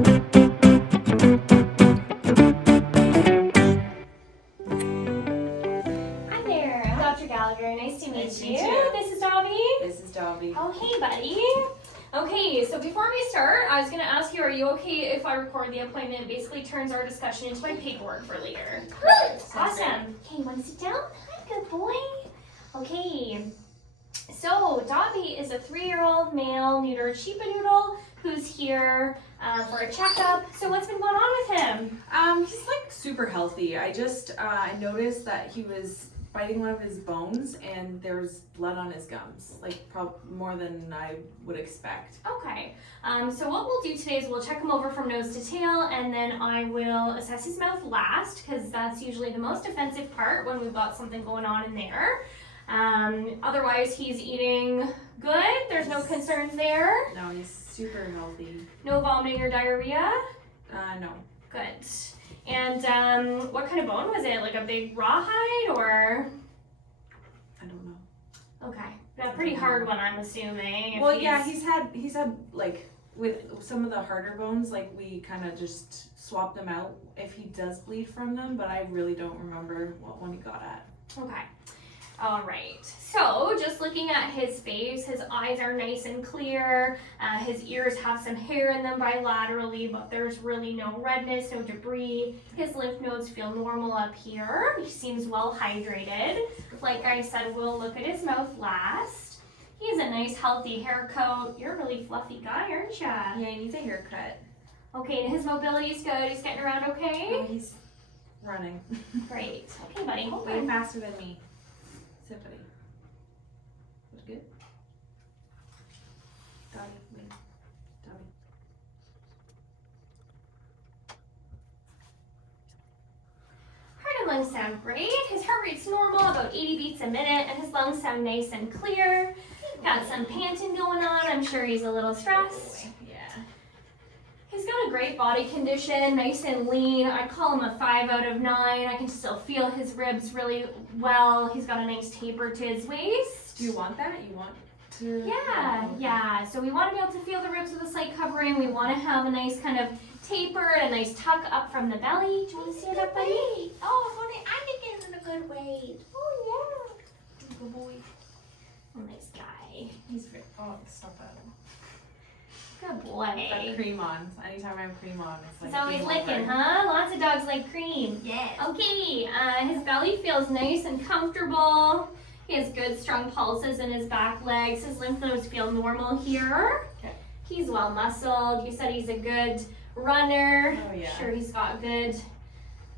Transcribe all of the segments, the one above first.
Hi there, I'm Dr. Gallagher. Nice to meet you. This is Dobby. This is Dobby. Oh, hey, buddy. Okay, so before we start, I was going to ask you, are you okay if I record the appointment? Basically turns our discussion into my paperwork for later. Awesome. Okay, want to sit down? Hi, good boy. Okay, so Dobby is a 3-year-old male neutered sheepadoodle who's here for a checkup. So what's been going on with him? He's like super healthy. I just I noticed that he was biting one of his bones and there's blood on his gums, like more than I would expect. Okay, so what we'll do today is we'll check him over from nose to tail, and then I will assess his mouth last, because that's usually the most offensive part when we've got something going on in there. Otherwise, he's eating good. There's no concerns there. No, he's super healthy. No vomiting or diarrhea? No. Good. And what kind of bone was it? Like a big rawhide or? I don't know. Okay, a pretty hard one, I'm assuming. Well, yeah, he's had like with some of the harder bones, like we kind of just swapped them out if he does bleed from them, but I really don't remember what one he got at. Okay. All right, so just looking at his face, his eyes are nice and clear. His ears have some hair in them bilaterally, but there's really no redness, no debris. His lymph nodes feel normal up here. He seems well hydrated. Like I said, we'll look at his mouth last. He has a nice healthy hair coat. You're a really fluffy guy, aren't ya? Yeah, he needs a haircut. Okay, and his mobility's good. He's getting around okay? Oh, he's running. Great. Okay, buddy, hold Way on. faster than me. Sit, buddy. Was it good? Dobby, wait. Dobby. Heart and lungs sound great. His heart rate's normal, about 80 beats a minute, and his lungs sound nice and clear. Got some panting going on. I'm sure he's a little stressed. Yeah. He's got a great body condition, nice and lean. I call him a 5 out of 9. I can still feel his ribs really well. He's got a nice taper to his waist. Do you want that? You want to? Yeah. So we want to be able to feel the ribs with a slight covering. We want to have a nice kind of taper, a nice tuck up from the belly. Do you want to stand up, buddy? Oh, honey, I think it's in a good weight. Oh, yeah. Good boy. Oh, nice guy. He's fit. Oh, stop that. Good boy. Got cream on. Anytime I have cream on, it's like. He's always game licking, over. huh? Lots of dogs like cream. Yes. Okay, his belly feels nice and comfortable. He has good, strong pulses in his back legs. His lymph nodes feel normal here. Okay. He's well muscled. You said he's a good runner. Oh, yeah. Sure, he's got good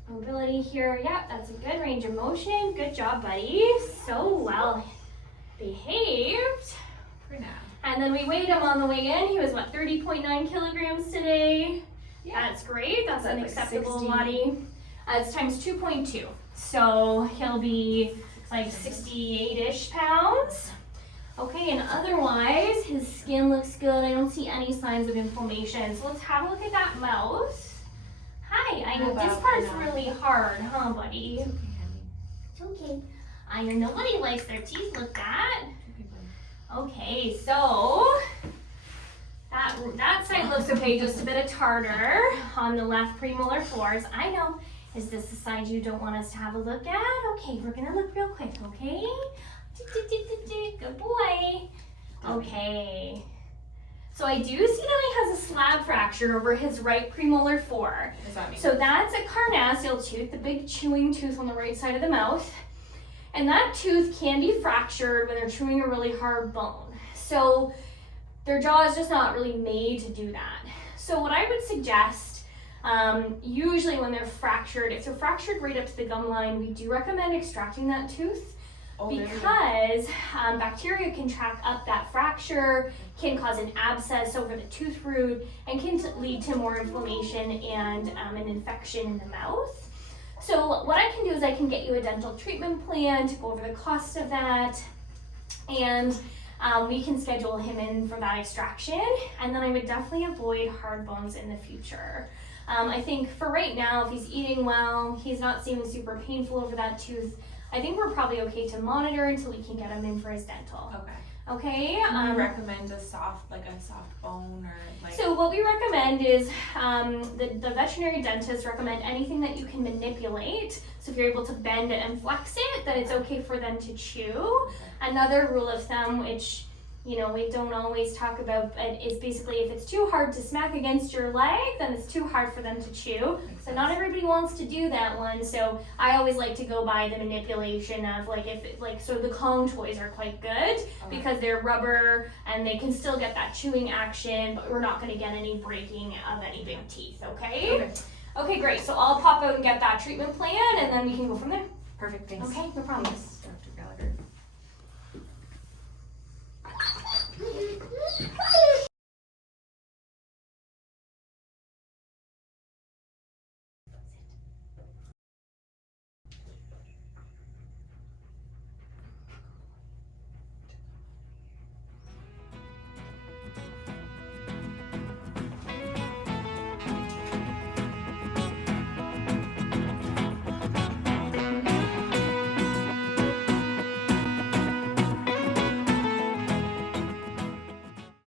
mobility here. Yeah, that's a good range of motion. Good job, buddy. So well behaved. For now. And then we weighed him on the way in. He was, what, 30.9 kilograms today? Yeah. That's great. That's an like acceptable 60. body. It's times 2.2. So he'll be like 68-ish pounds. Okay, and otherwise, his skin looks good. I don't see any signs of inflammation. So let's have a look at that mouth. Hi, I know this part's really hard, huh, buddy? Okay, honey. It's okay. I know nobody likes their teeth looked at. Okay, buddy. Okay, so that side looks okay, just a bit of tartar on the left premolar floors. I know. Is this the side you don't want us to have a look at? Okay, we're gonna look real quick, okay? Good boy. Okay. So I do see that he has a slab fracture over his right premolar floor. What does that mean? So that's a carnassial tooth, the big chewing tooth on the right side of the mouth. And that tooth can be fractured when they're chewing a really hard bone. So their jaw is just not really made to do that. So what I would suggest, usually when they're fractured, if they're fractured right up to the gum line, we do recommend extracting that tooth. Because bacteria can track up that fracture, can cause an abscess over the tooth root, and can lead to more inflammation and an infection in the mouth. So what I can do is I can get you a dental treatment plan to go over the cost of that, and we can schedule him in for that extraction, and then I would definitely avoid hard bones in the future. I think for right now, if he's eating well, he's not seeming super painful over that tooth, I think we're probably okay to monitor until we can get him in for his dental. Okay. Okay. Can you recommend a soft bone or like? So what we recommend is the veterinary dentists recommend anything that you can manipulate. So if you're able to bend it and flex it, then it's okay for them to chew. Another rule of thumb, which we don't always talk about, but is basically if it's too hard to smack against your leg, then it's too hard for them to chew. So not everybody wants to do that one. So I always like to go by the manipulation of so the Kong toys are quite good because they're rubber and they can still get that chewing action, but we're not going to get any breaking of any big teeth. Okay. Okay, great. So I'll pop out and get that treatment plan, and then we can go from there. Perfect. Thanks. Okay, no problem.